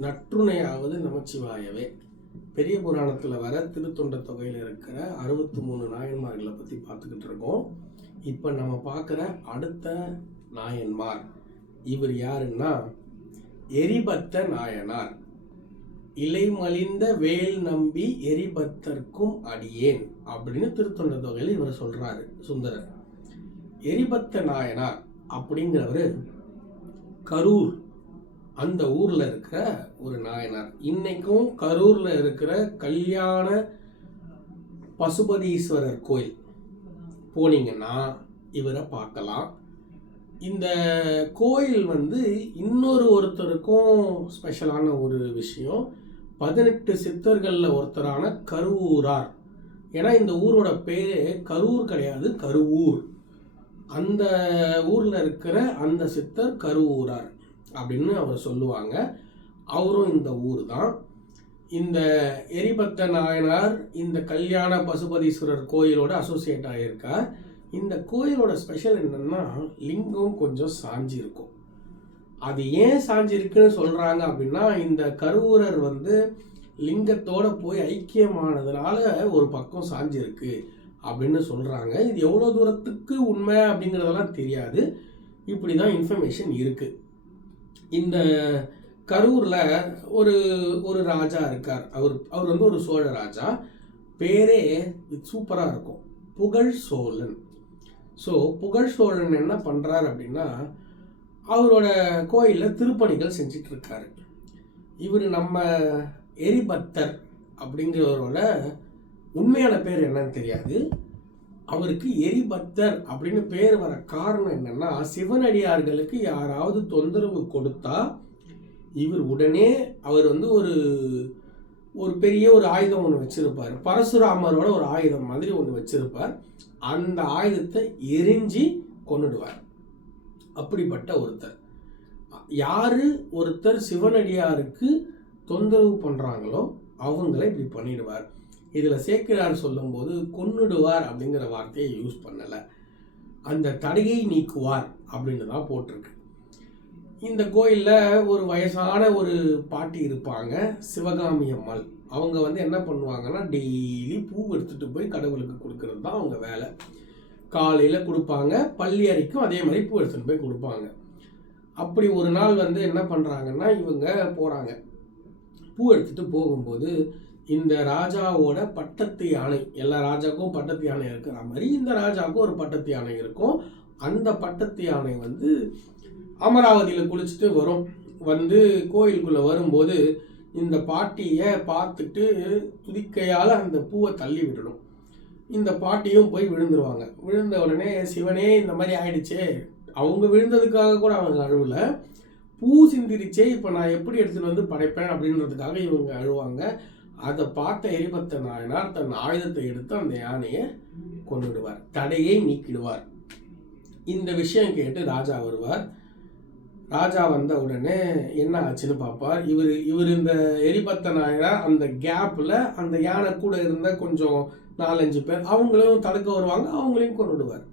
நற்றுணையாவது நமச்சிவாயவே. பெரிய புராணத்தில் வர திருத்தொண்ட தொகையில் இருக்கிற அறுபத்தி மூணு நாயன்மார்களை பற்றி பார்த்துக்கிட்டு இருக்கோம். இப்போ நம்ம பார்க்குற அடுத்த நாயன்மார் இவர் யாருன்னா எரிபத்த நாயனார். இலைமலிந்த வேல் நம்பி எரிபத்தர்க்கும் அடியேன் அப்படின்னு திருத்தொண்ட தொகையில் இவர் சொல்கிறாரு சுந்தரர். எரிபத்த நாயனார் அப்படிங்கிறவர் கரூர் அந்த ஊரில் இருக்கிற ஒரு நாயனார். இன்றைக்கும் கரூரில் இருக்கிற கல்யாண பசுபதீஸ்வரர் கோயில். போனீங்கன்னா இவரை பார்க்கலாம். இந்த கோயில் வந்து இன்னொரு ஒருத்தருக்கும் ஸ்பெஷலான ஒரு விஷயம். பதினெட்டு சித்தர்களில் ஒருத்தரான கருவூரார் ஏன்னா இந்த ஊரோட பேர் கரூர் கிடையாது கருவூர். அந்த ஊரில் இருக்கிற அந்த சித்தர் கருவூரார் அப்படின்னு அவர் சொல்லுவாங்க. அவரும் இந்த ஊர் தான் இந்த எரிபத்த நாயனார் இந்த கல்யாண பசுபதீஸ்வரர் கோயிலோட அசோசியேட் ஆகியிருக்கார் இந்த கோயிலோட ஸ்பெஷல் என்னென்னா லிங்கம் கொஞ்சம் சாஞ்சிருக்கும். அது ஏன் சாஞ்சிருக்குன்னு சொல்கிறாங்க அப்படின்னா இந்த கருவூரர் வந்து லிங்கத்தோட போய் ஐக்கியமானதுனால ஒரு பக்கம் சாஞ்சிருக்கு அப்படின்னு சொல்கிறாங்க இது எவ்வளோ தூரத்துக்கு உண்மை அப்படிங்கிறதெல்லாம் தெரியாது. இப்படி தான் இன்ஃபர்மேஷன் இருக்குது இந்த கரூரில் ஒரு ஒரு ராஜா இருக்கார். அவர் அவர் வந்து ஒரு சோழ ராஜா. பேரே சூப்பராக இருக்கும். புகழ் சோழன். ஸோ புகழ் சோழன் என்ன பண்ணுறாரு அப்படின்னா அவரோட கோயிலில் திருப்பணிகள் செஞ்சிட்ருக்காரு. இவர் நம்ம எரிபத்தர் அப்படிங்கிறவரோட உண்மையான பேர் என்னன்னு தெரியாது. அவருக்கு எரிபக்தர் அப்படின்னு பேர் வர காரணம் என்னன்னா சிவனடியார்களுக்கு யாராவது தொந்தரவு கொடுத்தா இவர் உடனே அவர் வந்து ஒரு ஒரு பெரிய ஒரு ஆயுதம் ஒன்று வச்சிருப்பார். பரசுராமரோட ஒரு ஆயுதம் மாதிரி ஒன்று வச்சிருப்பார். அந்த ஆயுதத்தை எரிஞ்சு கொண்டுடுவார் அப்படிப்பட்ட ஒருத்தர். யாரு ஒருத்தர் சிவனடியாருக்கு தொந்தரவு பண்ணுறாங்களோ அவங்கள இப்படி பண்ணிடுவார். இதில் சேர்க்கிறார் சொல்லும்போது கொன்னுடுவார் அப்படிங்கிற வார்த்தையை யூஸ் பண்ணலை. அந்த தடையை நீக்குவார் அப்படின்னு தான் போட்டிருக்கு. இந்த கோயிலில் ஒரு வயசான ஒரு பாட்டி இருப்பாங்க சிவகாமி அம்மாள். அவங்க வந்து என்ன பண்ணுவாங்கன்னா டெய்லி பூ எடுத்துகிட்டு போய் கடவுளுக்கு கொடுக்கறது தான் அவங்க வேலை. காலையில் கொடுப்பாங்க பள்ளி அறைக்கும் அதே மாதிரி பூ எடுத்துகிட்டு போய் கொடுப்பாங்க. அப்படி ஒரு நாள் வந்து என்ன பண்ணுறாங்கன்னா இவங்க போகிறாங்க பூ எடுத்துகிட்டு போகும்போது இந்த ராஜாவோட பட்டத்து யானை எல்லா ராஜாவுக்கும் பட்டத்து யானை இருக்கிற மாதிரி இந்த ராஜாவுக்கும் ஒரு பட்டத்து யானை இருக்கும். அந்த பட்டத்து யானை வந்து அமராவதியில் குளிச்சுட்டு வரும். வந்து கோயிலுக்குள்ளே வரும்போது இந்த பாட்டியை பார்த்துட்டு துதிக்கையால் அந்த பூவை தள்ளி விடணும். இந்த பாட்டியும் போய் விழுந்துருவாங்க. விழுந்த உடனே சிவனே இந்த மாதிரி ஆயிடுச்சே. அவங்க விழுந்ததுக்காக கூட அவங்க அழுவல. பூ சிந்திரிச்சே இப்போ நான் எப்படி எடுத்துகிட்டு வந்து படைப்பேன் அப்படின்றதுக்காக இவங்க அழுவாங்க. அதை பார்த்த எரிபத்த நாயனார் தன் ஆயுதத்தை எடுத்து அந்த யானையை கொண்டுடுவார் தடையை நீக்கிடுவார். இந்த விஷயம் கேட்டு ராஜா வருவார். ராஜா வந்த உடனே என்ன ஆச்சுன்னு பார்ப்பார். இவர் இவர் இந்த எரிபத்த நாயனார் அந்த கேப்பில் அந்த யானை கூட இருந்த கொஞ்சம் நாலஞ்சு பேர் அவங்களும் தடுக்க வருவாங்க அவங்களையும் கொண்டுடுவார்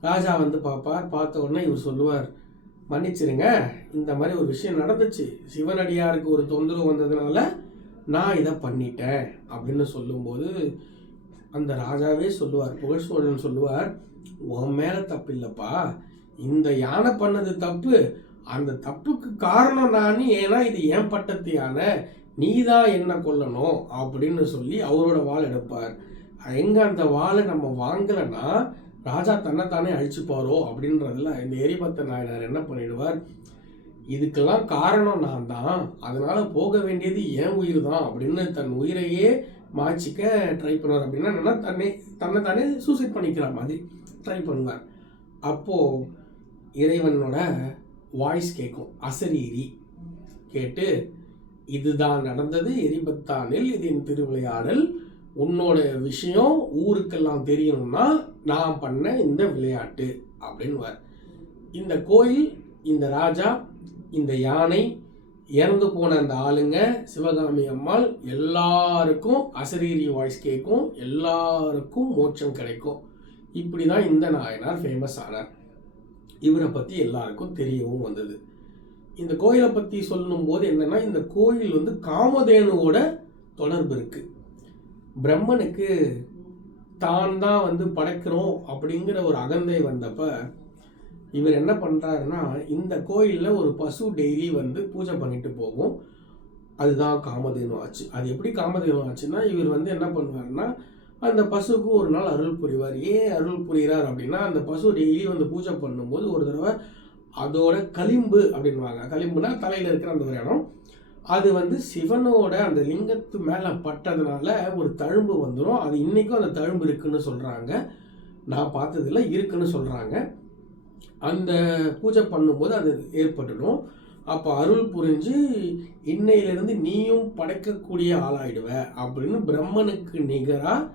ராஜா வந்து பார்ப்பார். பார்த்த உடனே இவர் சொல்லுவார் மன்னிச்சிருங்க இந்த மாதிரி ஒரு விஷயம் நடந்துச்சு. சிவனடியாருக்கு ஒரு தொந்தரவு வந்ததுனால நான் இதை பண்ணிட்டேன் அப்படின்னு சொல்லும்போது அந்த ராஜாவே சொல்லுவார் புகழ் சோழன் சொல்லுவார் உன் மேலே தப்பு இல்லைப்பா. இந்த யானை பண்ணது தப்பு. அந்த தப்புக்கு காரணம் நான் ஏன்னா இது ஏன் பட்டத்து யானை. நீ தான் என்ன கொல்லணும்? அப்படின்னு சொல்லி அவரோட வாள் எடுப்பார். எங்கே அந்த வாளை நம்ம வாங்கலைன்னா ராஜா தன்னைத்தானே அழிச்சுப்பாரோ அப்படின்றதுல இந்த எரிபத்த நாயனார் என்ன பண்ணிடுவார்? இதுக்கெல்லாம் காரணம் நான் தான். அதனால போக வேண்டியது என் உயிர் தான் அப்படின்னு தன் உயிரையே மாய்ச்சிக்க ட்ரை பண்ணுவார் அப்படின்னா என்னன்னா தன்னை தன்னை தானே சூசைட் பண்ணிக்கிற மாதிரி ட்ரை பண்ணுவார். அப்போது இறைவனோட வாய்ஸ் கேட்கும் அசரீரி கேட்டு இதுதான் நடந்தது எரிபத்தானில் இதன் திருவிளையாடல். உன்னோட விஷயம் ஊருக்கெல்லாம் தெரியணும்னா நான் பண்ண இந்த விளையாட்டு அப்படின்வார் இந்த கோயில் இந்த ராஜா இந்த யானை இறந்து போன அந்த ஆளுங்க சிவகாமி அம்மாள் எல்லாருக்கும் அசரீரி வாய்ஸ் கேட்கும் எல்லாருக்கும் மோட்சம் கிடைக்கும். இப்படி தான் இந்த நாயனார் ஃபேமஸ் ஆனார். இவரை பற்றி எல்லாருக்கும் தெரியவும் வந்தது. இந்த கோயிலை பற்றி சொல்லும்போது என்னன்னா இந்த கோயில் வந்து காமதேனுவோட தொடர்பு இருக்குது பிரம்மனுக்கு தான் தான் வந்து படைக்கிறோம் அப்படிங்கிற ஒரு அகந்தை வந்தப்போ இவர் என்ன பண்ணுறாருன்னா இந்த கோயிலில் ஒரு பசு டெய்லி வந்து பூஜை பண்ணிட்டு போகும். அதுதான் காமதேனு ஆச்சு. அது எப்படி காமதேனு ஆச்சுன்னா இவர் வந்து என்ன பண்ணுவார்னா அந்த பசுவுக்கு ஒரு நாள் அருள் புரிவார். ஏன் அருள் புரிகிறார் அப்படின்னா அந்த பசு டெய்லி வந்து பூஜை பண்ணும்போது ஒரு தடவை அதோட களிம்பு அப்படின்வாங்க களிம்புனா தலையில் இருக்கிற அந்த ஒரு இடம். அது வந்து சிவனோட அந்த லிங்கத்து மேலே பட்டதுனால ஒரு தழும்பு வந்துடும் அது இன்றைக்கும் அந்த தழும்பு இருக்குன்னு சொல்கிறாங்க நான் பார்த்ததில்ல இருக்குன்னு சொல்கிறாங்க அந்த பூஜை பண்ணும்போது அது ஏற்பட்டுடும். அப்போ அருள் புரிஞ்சு இன்னையிலிருந்து நீயும் படைக்கக்கூடிய ஆளாயிடுவ அப்படின்னு பிரம்மனுக்கு நிகராக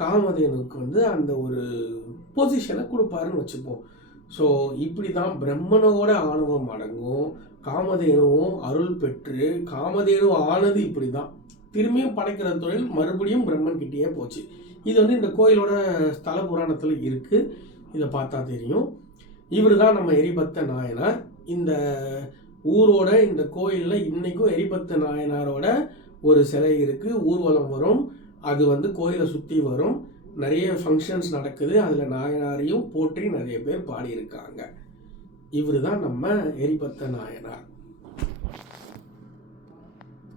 காமதேனுக்கு வந்து அந்த ஒரு பொசிஷனை கொடுப்பாருன்னு வச்சுப்போம். ஸோ இப்படி தான் பிரம்மனோட ஆணவம் அடங்கும். காமதேனுவும் அருள் பெற்று காமதேனு ஆனது இப்படி தான் திரும்பியும் படைக்கிற தொழில் மறுபடியும் பிரம்மன் கிட்டேயே போச்சு. இது வந்து இந்த கோயிலோட ஸ்தல புராணத்தில் இருக்குது இதை பார்த்தா தெரியும். இவர் தான் நம்ம எரிபத்த நாயனார். இந்த ஊரோட இந்த கோயிலில் இன்றைக்கும் எரிபத்த நாயனாரோட ஒரு சிலை இருக்குது ஊர்வலம் வரும். அது வந்து கோயிலை சுற்றி வரும். நிறைய ஃபங்க்ஷன்ஸ் நடக்குது. அதில் நாயனாரையும் போற்றி நிறைய பேர் பாடியிருக்காங்க. இவர் தான் நம்ம எரிபத்த நாயனார்.